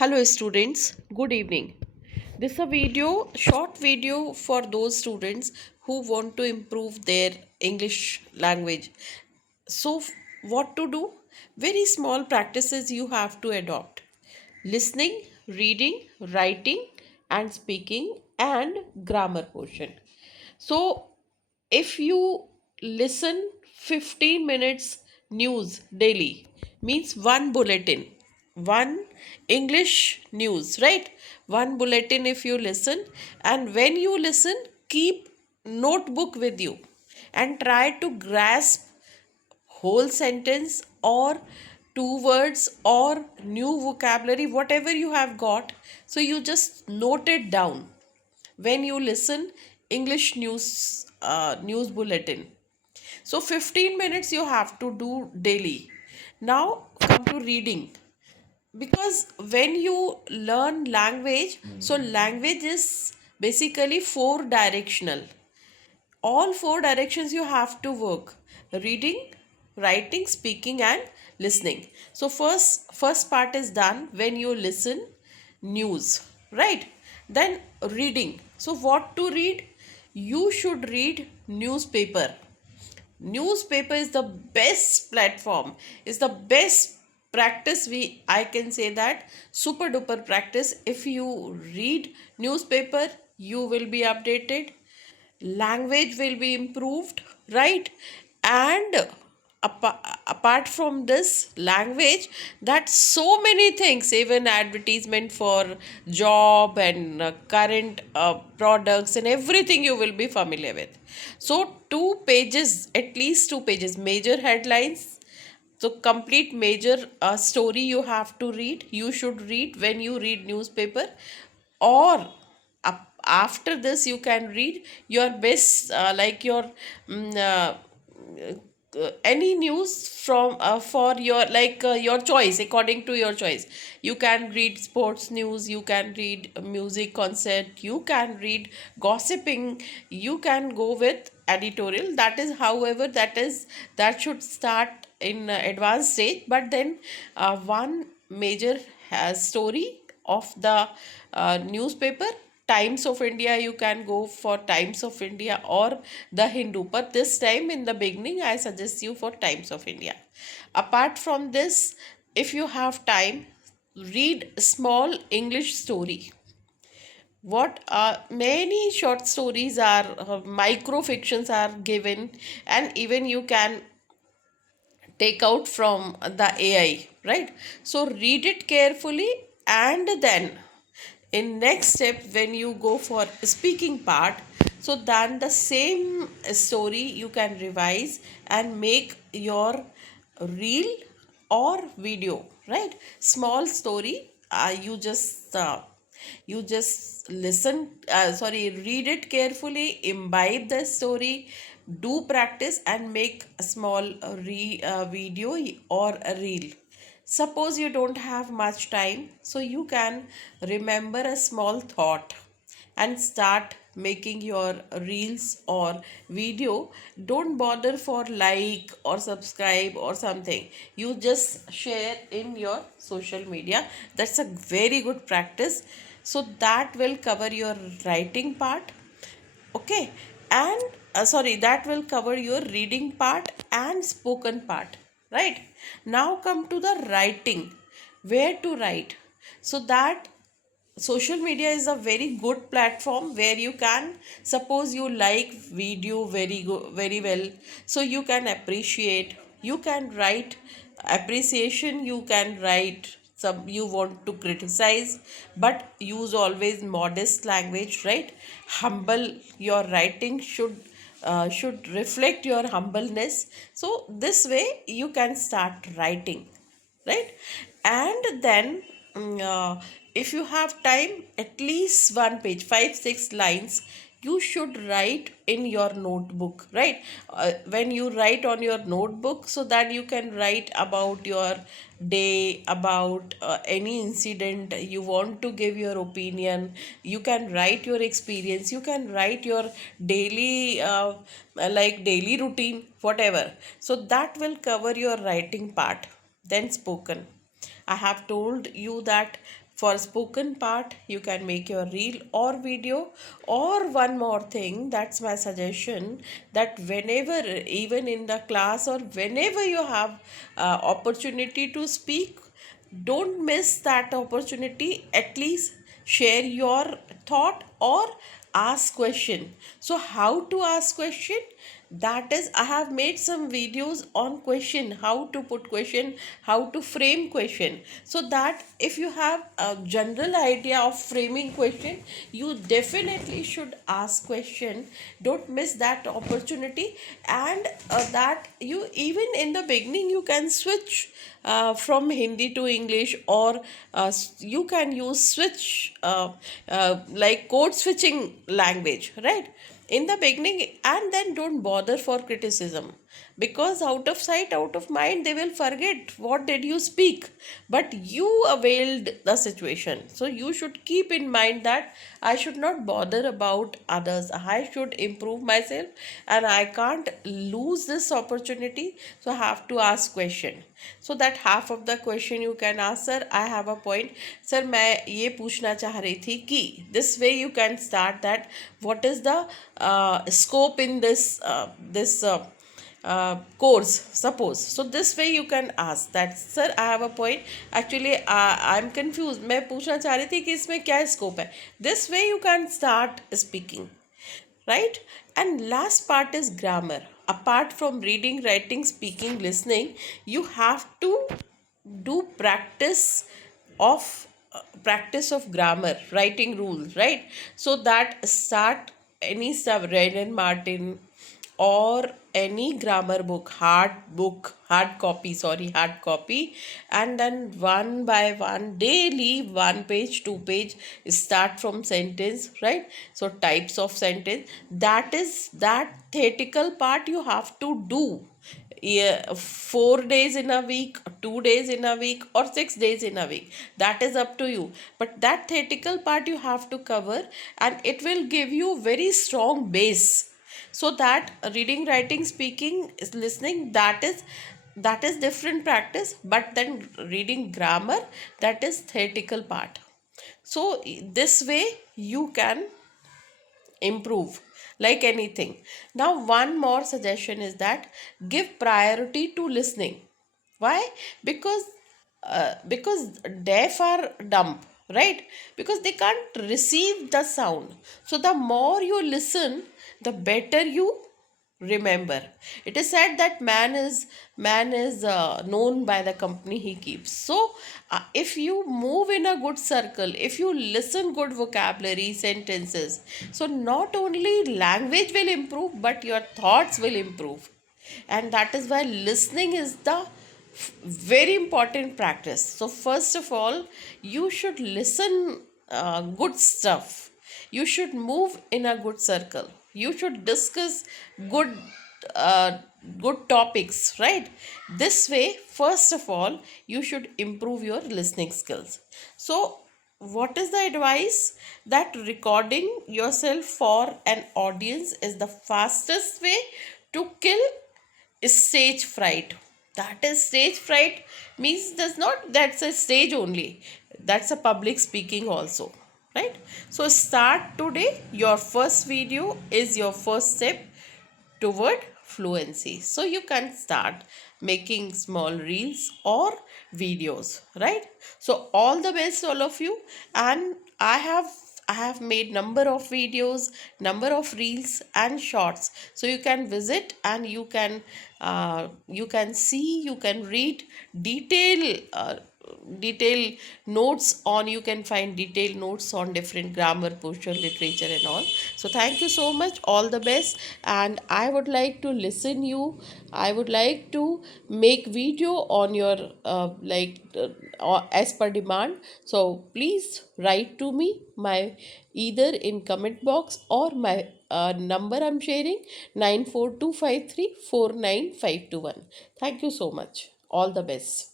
Hello students, good evening. This is a short video for those students who want to improve their English language. So what to do? Very small practices you have to adopt. Listening, reading, writing and speaking and grammar portion. So if you listen 15 minutes news daily, means one bulletin, one English news, right? One bulletin if you listen, and when you listen, keep notebook with you and try to grasp whole sentence or two words or new vocabulary, whatever you have got. So you just note it down when you listen English news bulletin. So 15 minutes you have to do daily. Now come to reading, because when you learn language, so language is basically four directional. All four directions you have to work: reading, writing, speaking and listening. So first part is done when you listen news, right? Then reading. So what to read? You should read newspaper. Newspaper is the best platform, is the best practice. I can say that super duper practice. If you read newspaper, you will be updated, language will be improved, right? And apart from this language, that so many things, even advertisement for job and current products and everything you will be familiar with. So 2 pages, at least 2 pages, major headlines. So complete major story you have to read, you should read when you read newspaper. Or after this you can read your best, like your any news from for your, like your choice, according to your choice. You can read sports news, you can read music concert, you can read gossiping, you can go with editorial. That is, however, that should start in advanced stage. But then one major has story of the newspaper. Times of India, you can go for Times of India or the Hindu, but this time in the beginning I suggest you for Times of India. Apart from this, if you have time, read small English story. What many short stories are, micro fictions are given, and even you can take out from the AI, right? So read it carefully, and then in next step when you go for speaking part, so then the same story you can revise and make your reel or video, right? Small story, you just listen, sorry, read it carefully, imbibe the story, do practice and make a small video or a reel. Suppose you don't have much time, so you can remember a small thought and start making your reels or video. Don't bother for like or subscribe or something. You just share in your social media. That's a very good practice. So that will cover your writing part. Okay. And sorry, that will cover your reading part and spoken part, right? Now come to the writing. Where to write? So that social media is a very good platform where you can, suppose you like video very well, so you can appreciate, you can write appreciation, you can write some, you want to criticize, but use always modest language, right? Humble, your writing should reflect your humbleness. So this way you can start writing, right? And then if you have time, at least one page, 5 6 lines you should write in your notebook, right? When you write on your notebook, so that you can write about your day, about any incident you want to give your opinion. You can write your experience, you can write your daily like daily routine, whatever. So that will cover your writing part. Then spoken, I have told you that For spoken part, you can make your reel or video. Or one more thing, that's my suggestion, that whenever, even in the class or whenever you have opportunity to speak, don't miss that opportunity. At least share your thought or ask question. So how to ask question? That is, I have made some videos on question, how to put question, how to frame question, so that if you have a general idea of framing question, you definitely should ask question. Don't miss that opportunity. And that you, even in the beginning, you can switch from Hindi to English, or you can use switch, like code switching language, right? In the beginning, and then don't bother for criticism, because out of sight, out of mind, they will forget what did you speak, but you availed the situation. So you should keep in mind that I should not bother about others, I should improve myself, and I can't lose this opportunity, so I have to ask question. So that half of the question you can ask, sir, I have a point, sir, मैं ये पूछना चाह रही थी कि, this way you can start that, what is the scope in this course, suppose. So this way you can ask that, sir, I have a point, actually I'm confused, मैं पूछना चाह रही थी कि इसमें क्या scope है. This way you can start speaking, right? And last part is grammar. Apart from reading, writing, speaking, listening, you have to do practice of grammar, writing rules, right? So that start any sub Reid and Martin or any grammar book, hard copy, and then one by one, daily, one page, two page, start from sentence, right? So types of sentence, that is that theoretical part you have to do. Yeah, 4 days in a week, 2 days in a week, or 6 days in a week, that is up to you. But that theoretical part you have to cover, and it will give you very strong base. So that reading, writing, speaking, listening, that is different practice. But then reading grammar, that is theoretical part. So this way you can improve, like anything. Now one more suggestion is that give priority to listening. Why? Because deaf are dumb, right? Because they can't receive the sound. So the more you listen, the better you remember. It is said that man is known by the company he keeps. So if you move in a good circle, if you listen good vocabulary sentences, so not only language will improve, but your thoughts will improve. And that is why listening is the very important practice. So first of all, you should listen good stuff, you should move in a good circle, you should discuss good uh, good topics, right? This way, first of all, you should improve your listening skills. So what is the advice? That recording yourself for an audience is the fastest way to kill stage fright. That is, stage fright means, does not, that's a stage only, that's a public speaking also, right? So start today. Your first video is your first step toward fluency. So you can start making small reels or videos, right? So all the best, all of you. And I have made number of videos, number of reels and shorts. So you can visit, and you can see, you can read detail notes on, you can find detailed notes on different grammar, posture, literature and all. So thank you so much, all the best. And I would like to listen you, I would like to make video on your as per demand. So please write to me, my either in comment box or my number I'm sharing, 9425349521. Thank you so much, all the best.